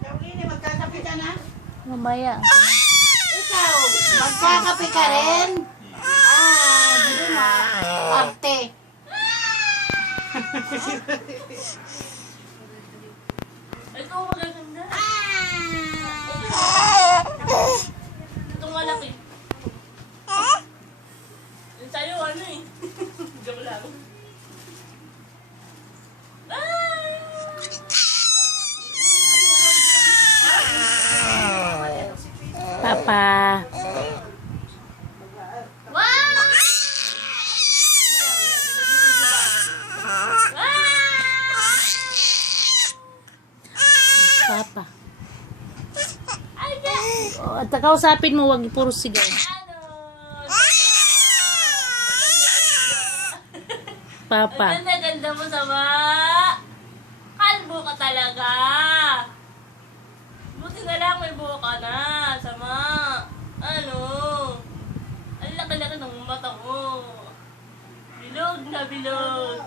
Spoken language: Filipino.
Kaulini, magkakape ka na? Mamaya. Ikaw, magkakape ka rin? Dito na. Arte. Ito magaganda. Itong malaki. Yung sa'yo ano eh. Joke lang. Papa. Wow! Papa. Ay, O, at kausapin mo, wag puro sigaw. ano? Papa. Ang ganda-ganda mo sama. Kalbo ka talaga. Buti na lang may buho ka na. Sama. Ano? Ang laki-laki ng mata mo. Bilog na bilog.